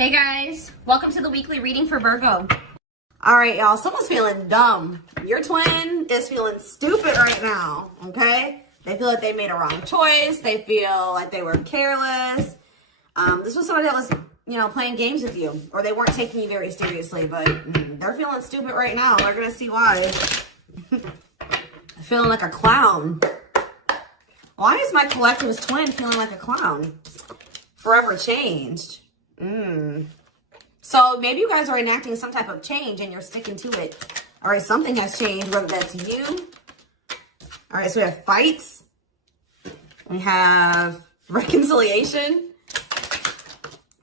Hey guys, welcome to the weekly reading for Virgo. All right, y'all, someone's feeling dumb. Your twin is feeling stupid right now, okay? They feel like they made a wrong choice. They feel like they were careless. This was somebody that was, playing games with you, or they weren't taking you very seriously, but they're feeling stupid right now. They're going to see why. Feeling like a clown. Why is my collective's twin feeling like a clown? Forever changed. So maybe you guys are enacting some type of change and you're sticking to it. All right, something has changed, whether that's you. All right, so we have fights. We have reconciliation.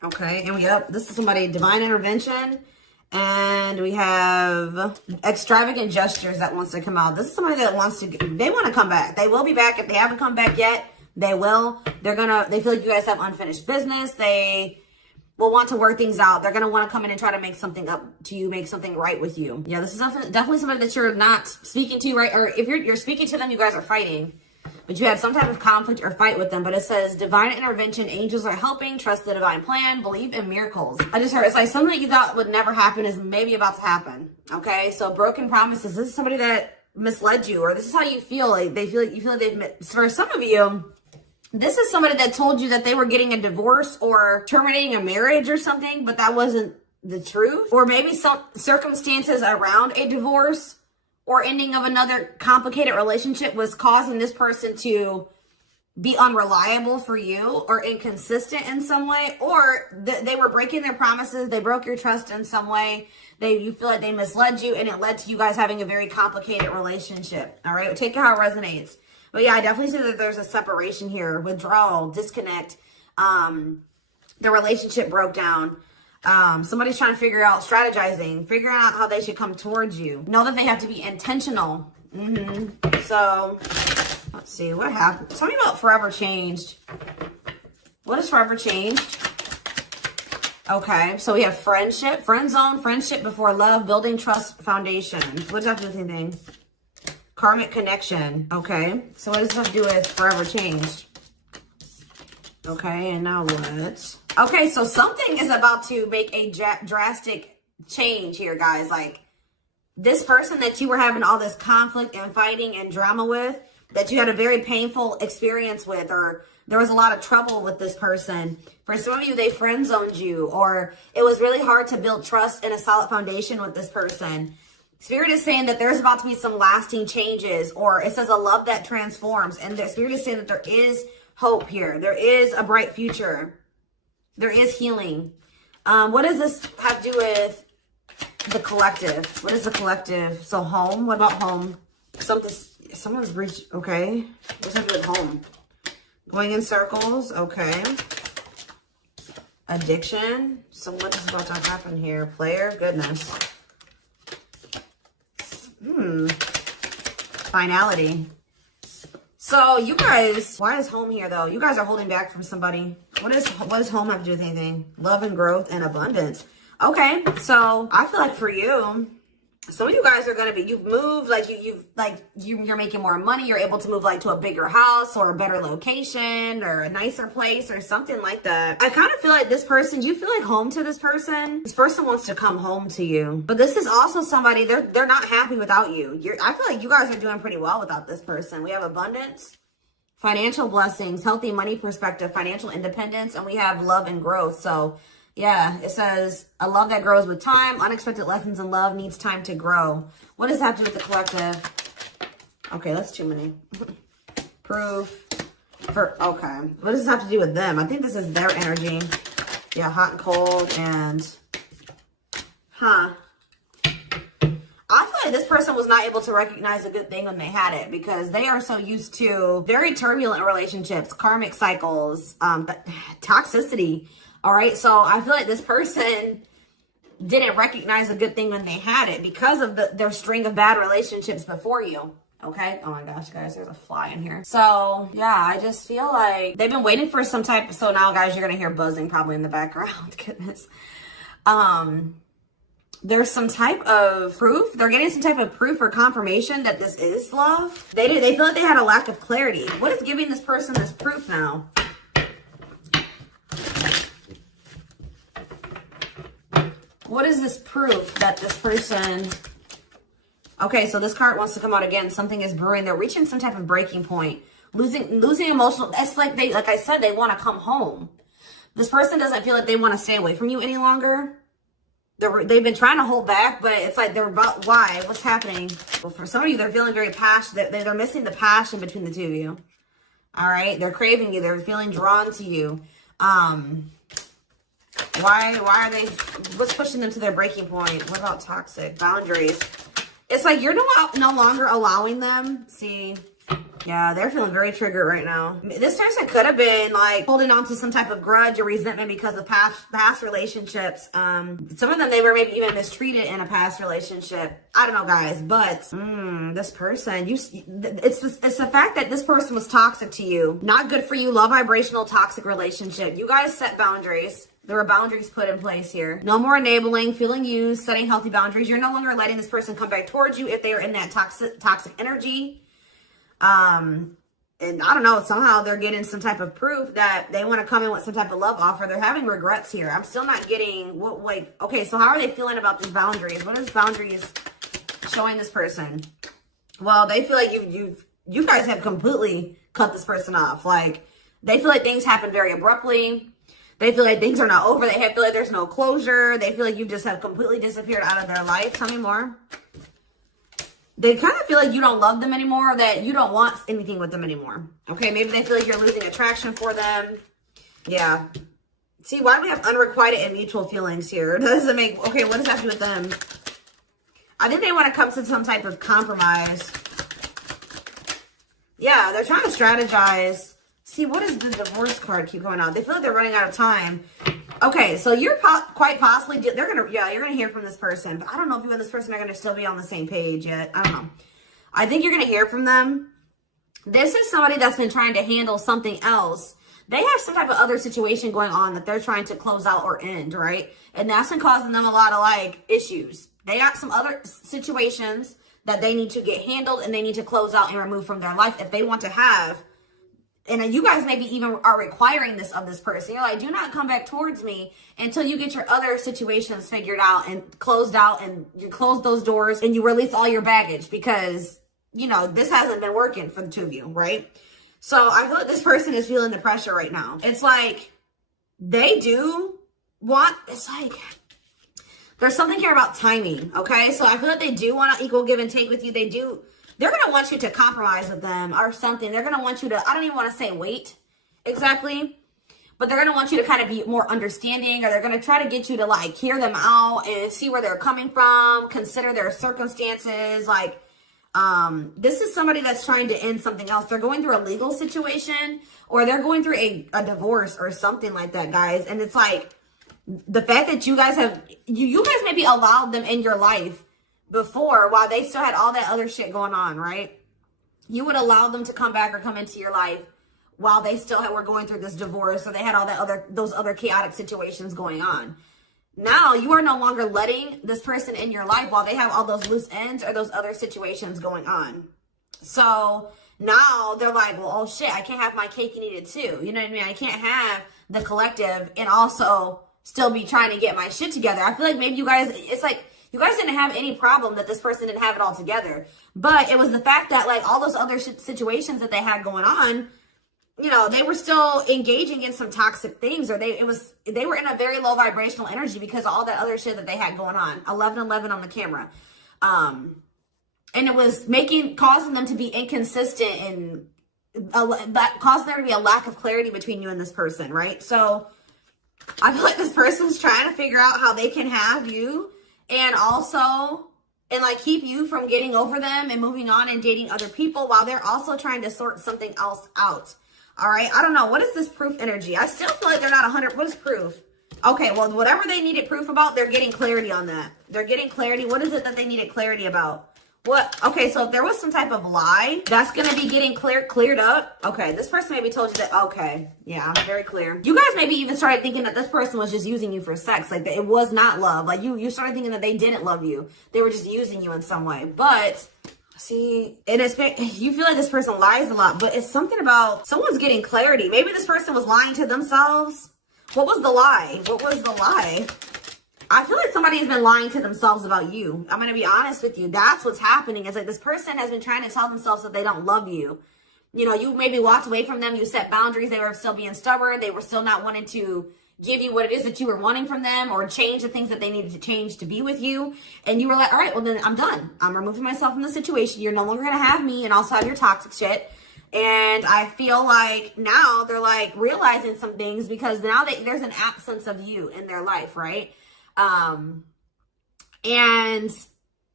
Okay, and this is somebody, divine intervention. And we have extravagant gestures that wants to come out. This is somebody that they want to come back. They will be back. If they haven't come back yet, they will. They feel like you guys have unfinished business. They will want to work things out. They're going to want to come in and try to make something up to you, make something right with you. Yeah, this is definitely somebody that you're not speaking to, right? Or if you're speaking to them, you guys are fighting. But you had some type of conflict or fight with them. But it says divine intervention, angels are helping, trust the divine plan, believe in miracles. I just heard it's like something that you thought would never happen is maybe about to happen. Okay, so broken promises. This is somebody that misled you, or this is how you feel. Like you feel like they've. For some of you, this is somebody that told you that they were getting a divorce or terminating a marriage or something, but that wasn't the truth. Or maybe some circumstances around a divorce or ending of another complicated relationship was causing this person to be unreliable for you or inconsistent in some way, or they were breaking their promises. They broke your trust in some way. You feel like they misled you, and it led to you guys having a very complicated relationship. All right, take it how it resonates. But yeah, I definitely see that there's a separation here, withdrawal, disconnect. The relationship broke down. Somebody's trying to figure out, strategizing, figuring out how they should come towards you. Know that they have to be intentional. So let's see what happened. Tell me about forever changed. What is forever changed? Okay, so we have friendship, friend zone, friendship before love, building trust foundation. What does that have to do with anything? Karmic connection. Okay, so what does this have to do with forever changed? Okay, and now what? Okay, so something is about to make a drastic change here, guys. Like, this person that you were having all this conflict and fighting and drama with, that you had a very painful experience with, or there was a lot of trouble with this person. For some of you, they friend zoned you, or it was really hard to build trust and a solid foundation with this person. Spirit is saying that there's about to be some lasting changes, or it says a love that transforms. And the Spirit is saying that there is hope here. There is a bright future. There is healing. What does this have to do with the collective? What is the collective? So home, what about home? Someone's reached, okay. What does that have to do with home? Going in circles, okay. Addiction. So what is about to happen here? Player, goodness. Finality. So you guys, why is home here though? You guys are holding back from somebody. What does home have to do with anything? Love and growth and abundance. Okay, so I feel like for you, some of you guys are gonna be, you've moved, like you're making more money. You're able to move like to a bigger house or a better location or a nicer place or something like that. I kind of feel like this person, do you feel like home to this person? This person wants to come home to you, but this is also somebody, they're not happy without you. I feel like you guys are doing pretty well without this person. We have abundance, financial blessings, healthy money perspective, financial independence, and we have love and growth. So yeah, it says a love that grows with time. Unexpected lessons in love needs time to grow. What does that have to do with the collective? Okay, that's too many. Proof. Okay. What does this have to do with them? I think this is their energy. Yeah, hot and cold and... I feel like this person was not able to recognize a good thing when they had it, because they are so used to very turbulent relationships, karmic cycles, toxicity. All right, so I feel like this person didn't recognize a good thing when they had it because of their string of bad relationships before you. Okay. Oh my gosh, guys, there's a fly in here. So yeah, I just feel like they've been waiting for some type. So now, guys, you're gonna hear buzzing probably in the background. Goodness. There's some type of proof. They're getting some type of proof or confirmation that this is love. They feel like they had a lack of clarity. What is giving this person this proof now? What is this proof that this person... Okay, so this card wants to come out again. Something is brewing. They're reaching some type of breaking point. Losing emotional... It's like like I said, they want to come home. This person doesn't feel like they want to stay away from you any longer. They've been trying to hold back, but it's like they're about... Why? What's happening? Well, for some of you, they're feeling very passionate. They're missing the passion between the two of you. All right? They're craving you. They're feeling drawn to you. Why are they... What's pushing them to their breaking point? What about toxic? Boundaries. It's like you're no longer allowing them. See... Yeah, they're feeling very triggered right now. This person could have been like holding on to some type of grudge or resentment because of past relationships. Some of them, they were maybe even mistreated in a past relationship. I don't know, guys, but this person, it's the fact that this person was toxic to you. Not good for you. Low vibrational toxic relationship. You guys set boundaries. There were boundaries put in place here. No more enabling, feeling used, setting healthy boundaries. You're no longer letting this person come back towards you if they are in that toxic energy. And I don't know, somehow they're getting some type of proof that they want to come in with some type of love offer. They're having regrets here. I'm still not getting what, like, okay, so how are they feeling about these boundaries? What is boundaries showing this person? Well, they feel like you guys have completely cut this person off. Like, they feel like things happen very abruptly. They feel like things are not over. They feel like there's no closure. They feel like you just have completely disappeared out of their life. Tell me more. They kind of feel like you don't love them anymore, or that you don't want anything with them anymore. Okay, maybe they feel like you're losing attraction for them. Yeah. See, why do we have unrequited and mutual feelings here? Does it make... Okay, what does that have to do with them? I think they want to come to some type of compromise. Yeah, they're trying to strategize. See, what does the divorce card keep going on? They feel like they're running out of time. Okay, so you're quite possibly, you're going to hear from this person. But I don't know if you and this person are going to still be on the same page yet. I don't know. I think you're going to hear from them. This is somebody that's been trying to handle something else. They have some type of other situation going on that they're trying to close out or end, right? And that's been causing them a lot of, like, issues. They got some other situations that they need to get handled and they need to close out and remove from their life if they want to have... And you guys maybe even are requiring this of this person. You're like, do not come back towards me until you get your other situations figured out and closed out, and you close those doors and you release all your baggage because, you know, this hasn't been working for the two of you, right? So I feel like this person is feeling the pressure right now. It's like they do want, it's like there's something here about timing, okay? So I feel like they do want to equal give and take with you. They do. They're going to want you to compromise with them or something. They're going to want you to, I don't even want to say wait exactly, but they're going to want you to kind of be more understanding, or they're going to try to get you to like hear them out and see where they're coming from, consider their circumstances. Like, this is somebody that's trying to end something else. They're going through a legal situation, or they're going through a divorce or something like that, guys. And it's like the fact that you guys have, you guys maybe allowed them in your life before while they still had all that other shit going on, right? You would allow them to come back or come into your life while they still were going through this divorce, or they had all that those other chaotic situations going on. Now you are no longer letting this person in your life while they have all those loose ends or those other situations going on. So now they're like, well, oh shit, I can't have my cake and eat it too. You know what I mean? I can't have the collective and also still be trying to get my shit together. I feel like maybe you guys, it's like, you guys didn't have any problem that this person didn't have it all together. But it was the fact that, like, all those other situations that they had going on, you know, they were still engaging in some toxic things, or they were in a very low vibrational energy because of all that other shit that they had going on. 1111 on the camera. And it was causing them to be inconsistent, and causing there to be a lack of clarity between you and this person, right? So I feel like this person's trying to figure out how they can have you and also, and like keep you from getting over them and moving on and dating other people while they're also trying to sort something else out. All right. I don't know. What is this proof energy? I still feel like they're not 100. What is proof? Okay. Well, whatever they needed proof about, they're getting clarity on that. They're getting clarity. What is it that they needed clarity about? What? Okay. So if there was some type of lie, that's going to be getting cleared up. Okay. This person maybe told you that. Okay. Yeah. Very clear. You guys maybe even started thinking that this person was just using you for sex. Like that it was not love. Like you started thinking that they didn't love you. They were just using you in some way. But see, and you feel like this person lies a lot, but it's something about someone's getting clarity. Maybe this person was lying to themselves. What was the lie? What was the lie? I feel like somebody has been lying to themselves about you. I'm going to be honest with you. That's what's happening. It's like this person has been trying to tell themselves that they don't love you. You know, you maybe walked away from them. You set boundaries. They were still being stubborn. They were still not wanting to give you what it is that you were wanting from them, or change the things that they needed to change to be with you. And you were like, all right, well then I'm done. I'm removing myself from the situation. You're no longer going to have me and also have your toxic shit. And I feel like now they're like realizing some things because now there's an absence of you in their life, right? And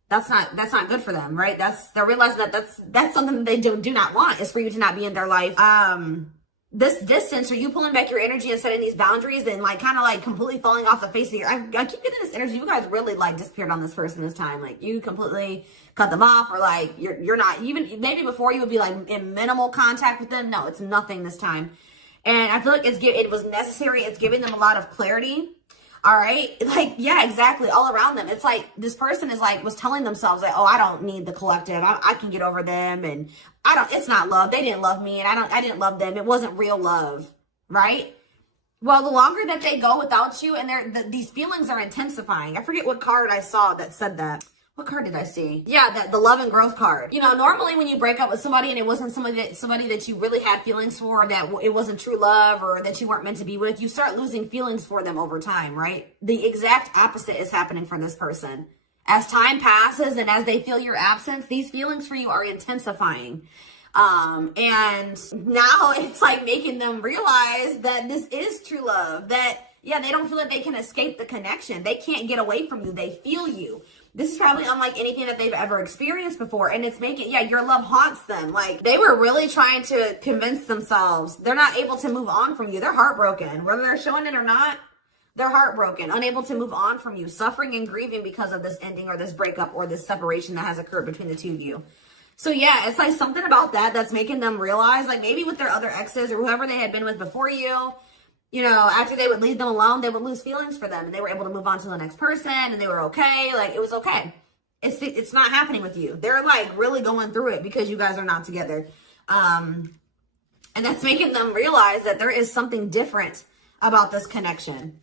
that's not good for them, right? They're realizing that that's something that they do not want, is for you to not be in their life. This distance, or you pulling back your energy and setting these boundaries and like kind of like completely falling off the face of I keep getting this energy. You guys really like disappeared on this person this time. Like you completely cut them off, or like you're not even, maybe before you would be like in minimal contact with them. No, it's nothing this time. And I feel like it was necessary. It's giving them a lot of clarity. All right. Like, yeah, exactly. All around them. It's like this person was telling themselves like, oh, I don't need the collective. I can get over them. And it's not love. They didn't love me. And I didn't love them. It wasn't real love. Right. Well, the longer that they go without you, and these feelings are intensifying. I forget what card I saw that said that. What card did I see? Yeah, the love and growth card. You know, normally when you break up with somebody and it wasn't somebody that you really had feelings for, that it wasn't true love, or that you weren't meant to be with, you start losing feelings for them over time, right? The exact opposite is happening for this person. As time passes and as they feel your absence, these feelings for you are intensifying. And now it's like making them realize that this is true love, that, yeah, they don't feel like they can escape the connection. They can't get away from you. They feel you. This is probably unlike anything that they've ever experienced before. And it's your love haunts them. Like, they were really trying to convince themselves they're not able to move on from you. They're heartbroken. Whether they're showing it or not, they're heartbroken, unable to move on from you, suffering and grieving because of this ending or this breakup or this separation that has occurred between the two of you. So yeah, it's like something about that's making them realize, like maybe with their other exes or whoever they had been with before you, you know, after they would leave them alone, they would lose feelings for them and they were able to move on to the next person and they were okay. Like, it was okay. It's not happening with you. They're like really going through it because you guys are not together. And that's making them realize that there is something different about this connection.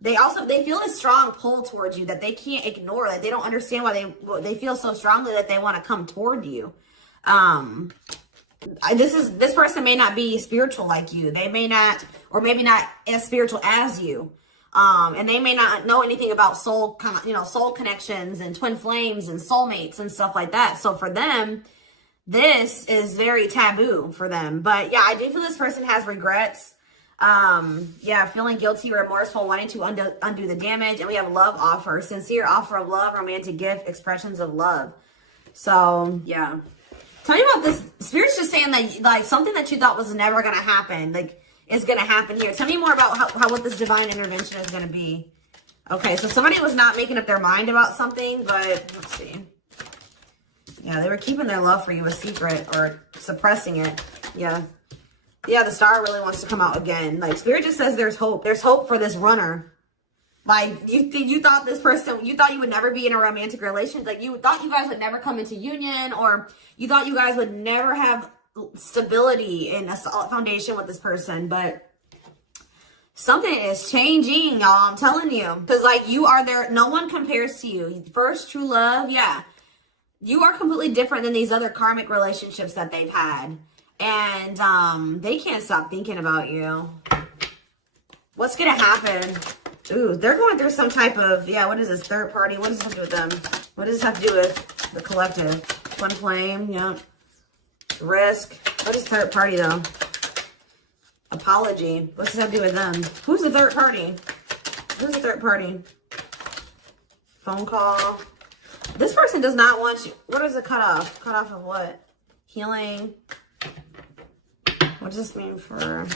They feel a strong pull towards you that they can't ignore. Like, they don't understand why they feel so strongly that they want to come toward you. This person may not be spiritual like you. They may not, or maybe not as spiritual as you. And they may not know anything about soul connections and twin flames and soulmates and stuff like that. So for them, this is very taboo for them. But yeah, I do feel this person has regrets. Feeling guilty or remorseful, wanting to undo the damage. And we have love offer, sincere offer of love, romantic gift, expressions of love. So yeah. Tell me about this. Spirit's just saying that, like, something that you thought was never going to happen, like, is going to happen here. Tell me more about how what this divine intervention is going to be. Okay, so somebody was not making up their mind about something, but let's see. Yeah, they were keeping their love for you a secret or suppressing it. Yeah. Yeah, the star really wants to come out again. Like, Spirit just says there's hope. There's hope for this runner. Like, you thought this person, you thought you would never be in a romantic relationship. Like, you thought you guys would never come into union, or you thought you guys would never have stability in a solid foundation with this person. But something is changing, y'all. I'm telling you. Because, like, you are there. No one compares to you. First true love. Yeah. You are completely different than these other karmic relationships that they've had. And they can't stop thinking about you. What's going to happen? Ooh, they're going through some type of, what is this, third party? What does this have to do with them? What does this have to do with the collective? Twin flame, yeah. Risk. What is third party, though? Apology. What's this have to do with them? Who's the third party? Who's the third party? Phone call. This person does not want you. What is the cutoff? Cutoff of what? Healing. What does this mean for...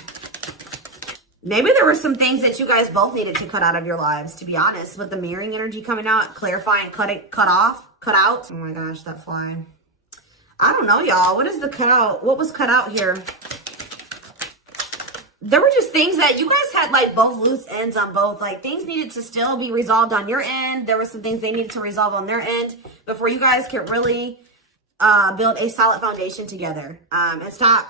Maybe there were some things that you guys both needed to cut out of your lives, to be honest. With the mirroring energy coming out, clarifying, cut out. Oh my gosh, that fly. I don't know, y'all. What is the cut out? What was cut out here? There were just things that you guys had, like, both loose ends on both. Like, things needed to still be resolved on your end. There were some things they needed to resolve on their end before you guys could really build a solid foundation together. And stop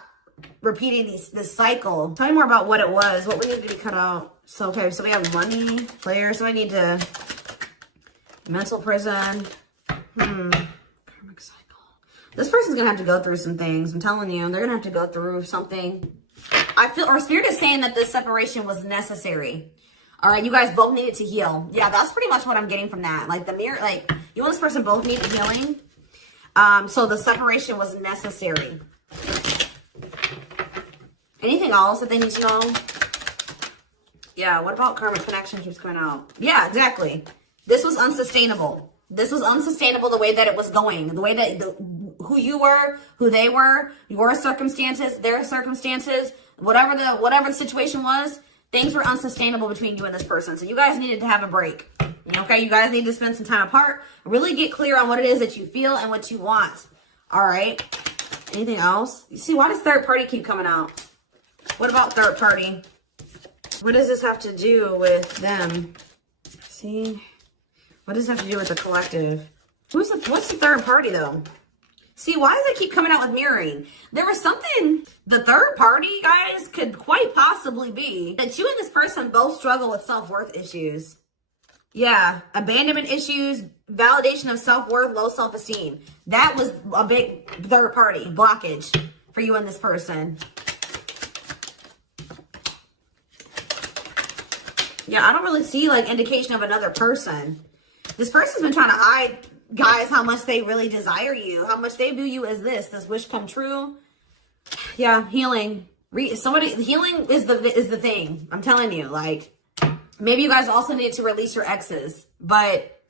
repeating this cycle. Tell me more about what it was. What we need to be cut out. So, okay, so we have money, player. So I need to... Mental prison. Karmic cycle. This person's going to have to go through some things. I'm telling you. They're going to have to go through something. I feel... Our spirit is saying that this separation was necessary. All right, you guys both needed to heal. Yeah, that's pretty much what I'm getting from that. Like, the mirror... Like, you and this person both needed healing. So the separation was necessary. Anything else that they need to know? Yeah, what about karmic connection keeps coming out? Yeah, exactly. This was unsustainable. This was unsustainable the way that it was going. The way that who you were, who they were, your circumstances, their circumstances, whatever the situation was, things were unsustainable between you and this person. So you guys needed to have a break. Okay, you guys need to spend some time apart. Really get clear on what it is that you feel and what you want. All right. Anything else? You see, why does third party keep coming out? What about third party? What does this have to do with them? See? What does this have to do with the collective? What's the third party, though? See, why does it keep coming out with mirroring? There was something, the third party, guys, could quite possibly be that you and this person both struggle with self-worth issues. Yeah, abandonment issues, validation of self-worth, low self-esteem. That was a big third party blockage for you and this person. Yeah, I don't really see like indication of another person. This person's been trying to hide, guys, how much they really desire you, how much they view you as this wish come true. Yeah, healing. Healing is the thing. I'm telling you, like, maybe you guys also need to release your exes, but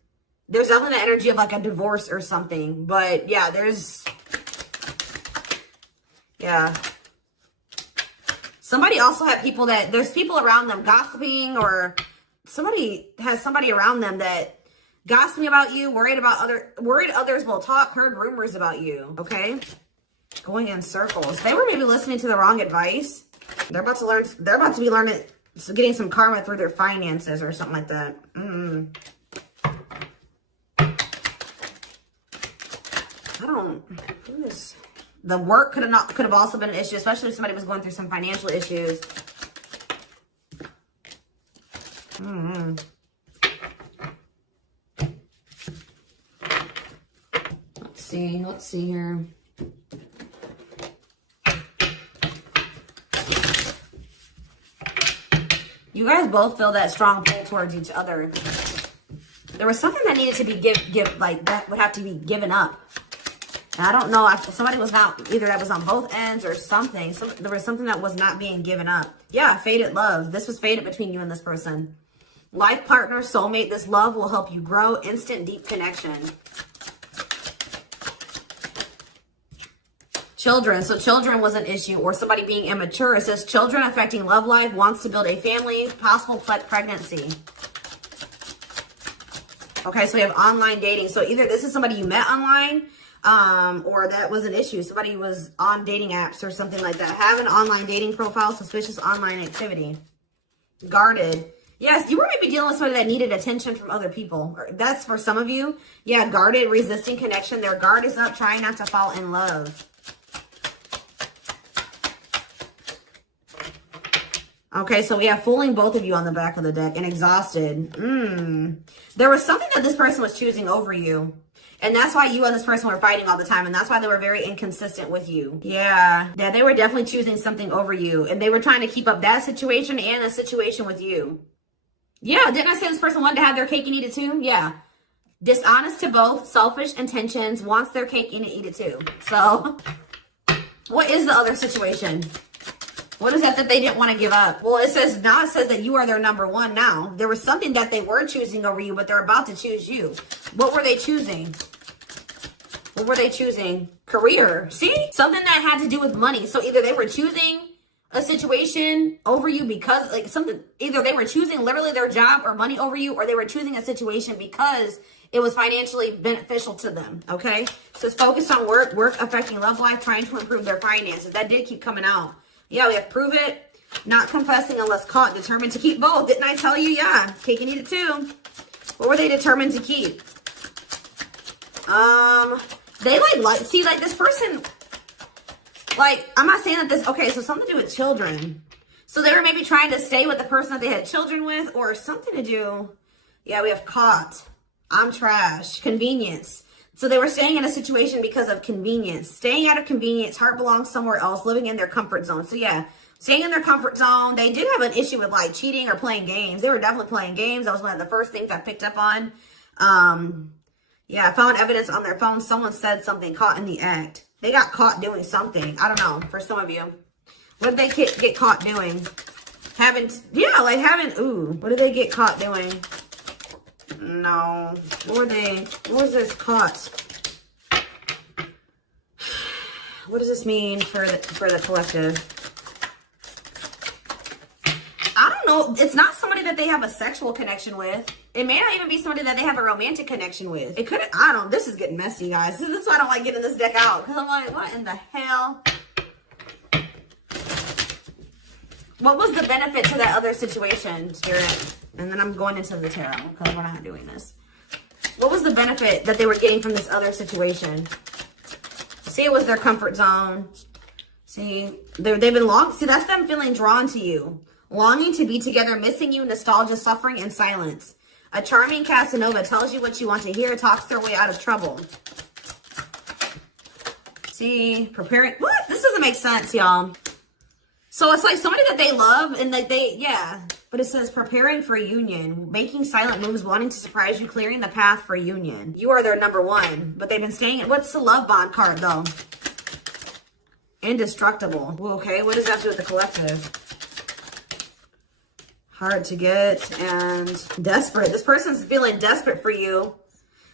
there's definitely the energy of like a divorce or something. But yeah, somebody also had people there's people around them gossiping, or somebody has somebody around them that gossiping about you, worried others will talk, heard rumors about you. Okay. Going in circles. They were maybe listening to the wrong advice. They're about to be learning, getting some karma through their finances or something like that. The work could have also been an issue, especially if somebody was going through some financial issues. Let's see here. You guys both feel that strong pull towards each other. There was something that needed to be that would have to be given up. And I don't know if somebody was not, either that was on both ends or something. So there was something that was not being given up. Yeah, fated love. This was fated between you and this person. Life partner, soulmate, this love will help you grow. Instant, deep connection. Children. So children was an issue, or somebody being immature. It says children affecting love life, wants to build a family, possible pregnancy. Okay, so we have online dating. So either this is somebody you met online, or that was an issue. Somebody was on dating apps or something like that. Have an online dating profile, suspicious online activity. Guarded. Yes, you were maybe dealing with somebody that needed attention from other people. That's for some of you. Yeah, guarded, resisting connection. Their guard is up, trying not to fall in love. Okay, so we have fooling both of you on the back of the deck and exhausted. There was something that this person was choosing over you. And that's why you and this person were fighting all the time. And that's why they were very inconsistent with you. Yeah, they were definitely choosing something over you. And they were trying to keep up that situation and a situation with you. Yeah, didn't I say this person wanted to have their cake and eat it too? Yeah. Dishonest to both, selfish intentions, wants their cake and eat it too. So, what is the other situation? What is that they didn't want to give up? Well, it says that you are their number one now. There was something that they were choosing over you, but they're about to choose you. What were they choosing? What were they choosing? Career. See? Something that had to do with money. So either they were choosing a situation over you because either they were choosing literally their job or money over you, or they were choosing a situation because it was financially beneficial to them. Okay? So it's focused on work affecting love life, trying to improve their finances. That did keep coming out. Yeah, we have prove it, not confessing unless caught, determined to keep both. Didn't I tell you? Yeah, cake and eat it too. What were they determined to keep? They see, this person, Like, I'm not saying that this, okay, so something to do with children. So they were maybe trying to stay with the person that they had children with, or something to do. Yeah, we have caught. I'm trash. Convenience. So they were staying in a situation because of convenience. Staying out of convenience. Heart belongs somewhere else. Living in their comfort zone. So yeah, staying in their comfort zone. They did have an issue with like cheating or playing games. They were definitely playing games. That was one of the first things I picked up on. Yeah, I found evidence on their phone. Someone said something, caught in the act. They got caught doing something. I don't know, for some of you. What did they get caught doing? Ooh, what did they get caught doing? No. What was this caught? What does this mean for the collective? I don't know. It's not somebody that they have a sexual connection with. It may not even be somebody that they have a romantic connection with. It could, I don't, this is getting messy, guys. This is why I don't like getting this deck out. Because I'm like, what in the hell? What was the benefit to that other situation, Spirit? And then I'm going into the tarot because we're not doing this. What was the benefit that they were getting from this other situation? See, it was their comfort zone. See, they've been see, that's them feeling drawn to you. Longing to be together, missing you, nostalgia, suffering, and silence. A charming Casanova tells you what you want to hear, talks their way out of trouble. See, preparing. What? This doesn't make sense, y'all. So it's like somebody that they love and like yeah. But it says preparing for a union, making silent moves, wanting to surprise you, clearing the path for union. You are their number one, but they've been staying. What's the love bond card though? Indestructible. Well, okay, what does that have to do with the collective? Hard to get and desperate. This person's feeling desperate for you.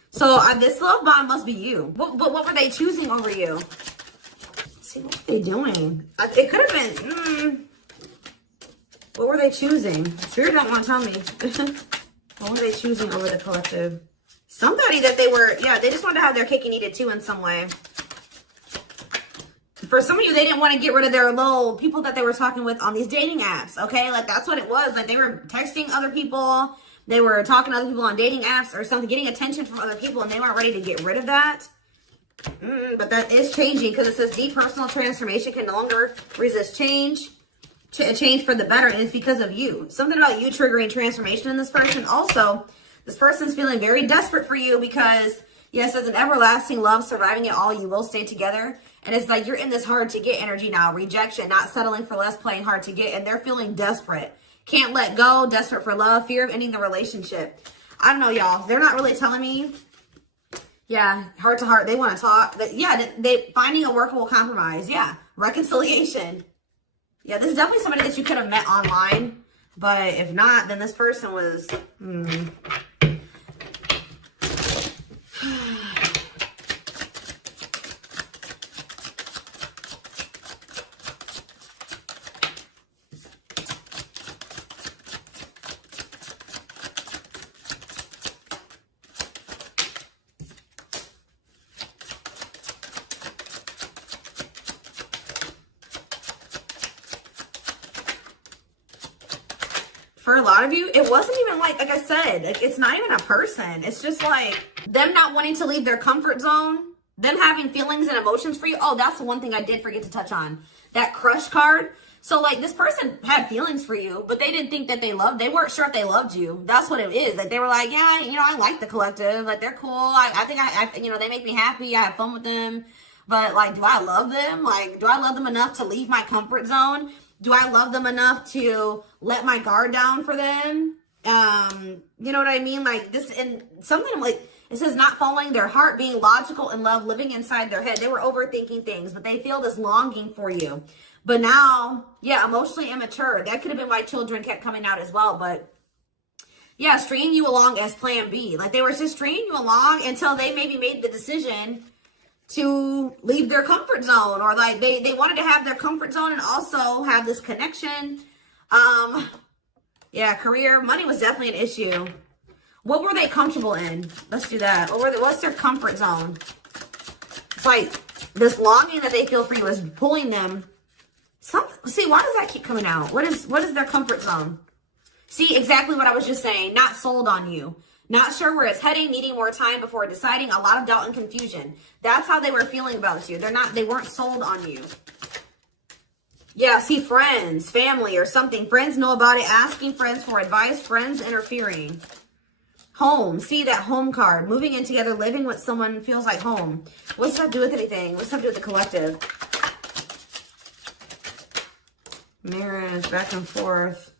So this love bond must be you. What were they choosing over you? Let's see, what were they doing? It could have been, what were they choosing? Spirit don't want to tell me. What were they choosing over the collective? Somebody that they were, yeah, they just wanted to have their cake and eat it too in some way. For some of you, they didn't want to get rid of their little people that they were talking with on these dating apps, okay? Like, that's what it was. Like, they were texting other people. They were talking to other people on dating apps or something, getting attention from other people, and they weren't ready to get rid of that. But that is changing because it says deep personal transformation can no longer resist change. Change for the better, and it's because of you. Something about you triggering transformation in this person. Also, this person's feeling very desperate for you because, yes, as an everlasting love, surviving it all, you will stay together. And it's like you're in this hard to get energy now. Rejection, not settling for less, playing hard to get. And they're feeling desperate. Can't let go, desperate for love, fear of ending the relationship. I don't know, y'all. They're not really telling me. Yeah, heart to heart. They want to talk. But yeah, they finding a workable compromise. Yeah, reconciliation. Yeah, this is definitely somebody that you could have met online. But if not, then this person was... For a lot of you, it wasn't even like I said, like, it's not even a person. It's just like them not wanting to leave their comfort zone, them having feelings and emotions for you. Oh, that's the one thing I did forget to touch on. That crush card. So like this person had feelings for you, but they didn't think that they weren't sure if they loved you. That's what it is. Like they were like, yeah, I like the collective. Like they're cool. I think they make me happy. I have fun with them. But like, do I love them? Like, do I love them enough to leave my comfort zone? Do I love them enough to let my guard down for them? You know what I mean? Like this, and something like, it says not following their heart, being logical in love, living inside their head. They were overthinking things, but they feel this longing for you. But now, yeah, emotionally immature. That could have been why children kept coming out as well. But yeah, stringing you along as plan B. Like they were just stringing you along until they maybe made the decision to leave their comfort zone, or like they wanted to have their comfort zone and also have this connection. Yeah, career, money was definitely an issue. What were they comfortable in? Let's do that. What's their comfort zone? It's like this longing that they feel for you is pulling them. See, why does that keep coming out? What is their comfort zone? See, exactly what I was just saying. Not sold on you. Not sure where it's heading, needing more time before deciding, a lot of doubt and confusion. That's how they were feeling about you. They weren't sold on you. Yeah, see, friends, family or something. Friends know about it, asking friends for advice, friends interfering. Home, see that home card. Moving in together, living with someone feels like home. What's that do with anything? What's that do with the collective? Marriage, back and forth.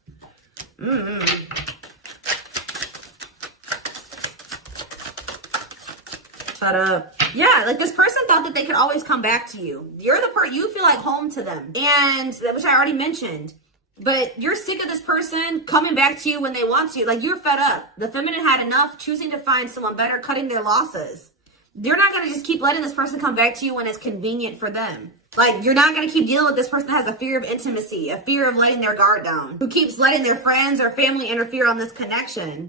Shut up. Yeah, like this person thought that they could always come back to you. You're the person, you feel like home to them. And, which I already mentioned. But you're sick of this person coming back to you when they want to. Like, you're fed up. The feminine had enough, choosing to find someone better, cutting their losses. You're not going to just keep letting this person come back to you when it's convenient for them. Like, you're not going to keep dealing with this person that has a fear of intimacy, a fear of letting their guard down, who keeps letting their friends or family interfere on this connection.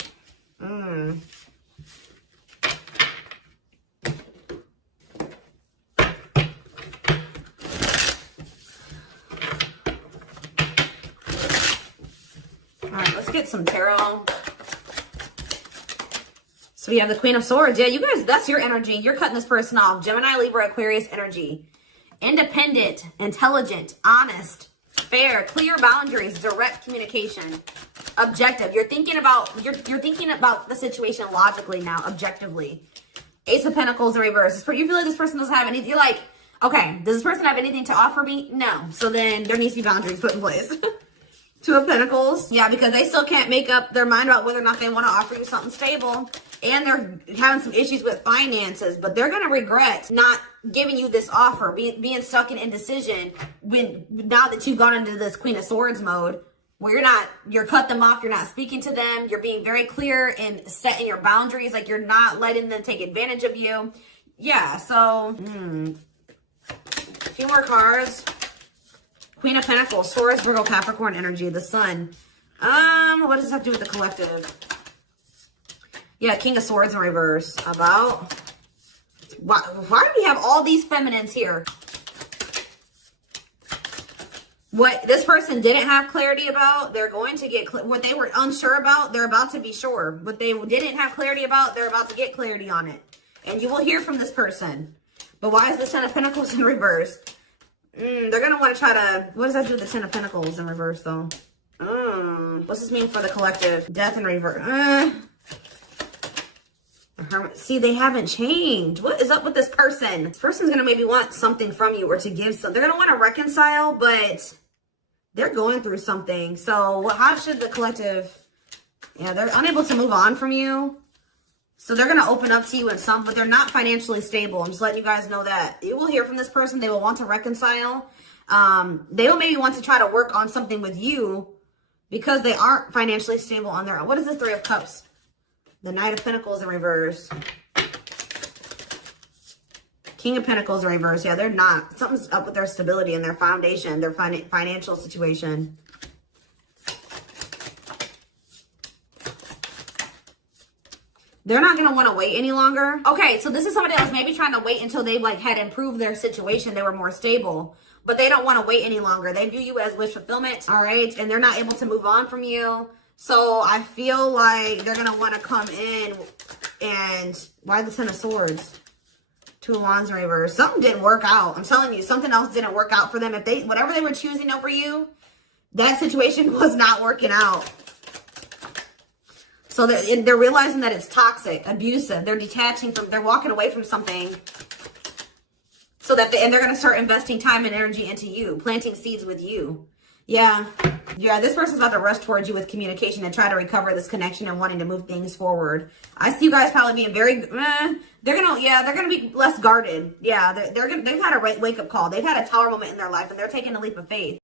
All right, let's get some tarot. So we have the Queen of Swords. Yeah, you guys, that's your energy. You're cutting this person off. Gemini, Libra, Aquarius energy. Independent, intelligent, honest, fair, clear boundaries, direct communication, objective. You're thinking about the situation logically now, objectively. Ace of Pentacles in reverse. You feel like this person doesn't have anything. You're like, okay, does this person have anything to offer me? No. So then there needs to be boundaries put in place. Two of Pentacles. Yeah, because they still can't make up their mind about whether or not they want to offer you something stable. And they're having some issues with finances, but they're going to regret not giving you this offer, being stuck in indecision now that you've gone into this Queen of Swords mode where you're cut them off, you're not speaking to them, you're being very clear and setting your boundaries, like you're not letting them take advantage of you. Yeah, so, a few more cards. Queen of Pentacles, Taurus, Virgo, Capricorn energy, the Sun. What does that do with the collective? Yeah, King of Swords in reverse. About why do we have all these feminines here? What this person didn't have clarity about, they're going to get what they were unsure about, they're about to be sure. What they didn't have clarity about, they're about to get clarity on it. And you will hear from this person. But why is the Ten of Pentacles in reverse? They're going to want to try to... What does that do with the Ten of Pentacles in reverse, though? What's this mean for the collective? Death in reverse. See, they haven't changed. What is up with this person? This person's going to maybe want something from you or to give something. They're going to want to reconcile, but they're going through something. So how should the collective... Yeah, they're unable to move on from you. So they're going to open up to you in some, but they're not financially stable. I'm just letting you guys know that. You will hear from this person. They will want to reconcile. They will maybe want to try to work on something with you because they aren't financially stable on their own. What is the Three of Cups? The Knight of Pentacles in reverse. King of Pentacles in reverse. Yeah, they're not. Something's up with their stability and their foundation, their financial situation. They're not going to want to wait any longer. Okay, so this is somebody else maybe trying to wait until they had improved their situation. They were more stable. But they don't want to wait any longer. They view you as wish fulfillment. All right, and they're not able to move on from you. So I feel like they're going to want to come in and... Why the Ten of Swords? Two of Wands in reverse. Something didn't work out. I'm telling you, something else didn't work out for them. Whatever they were choosing over you, that situation was not working out. So they're realizing that it's toxic, abusive. They're detaching from, they're walking away from something. So that and they're going to start investing time and energy into you, planting seeds with you. Yeah. Yeah, this person's about to rush towards you with communication and try to recover this connection and wanting to move things forward. I see you guys probably being very, they're going to be less guarded. Yeah, they've had a wake-up call. They've had a tower moment in their life and they're taking a leap of faith.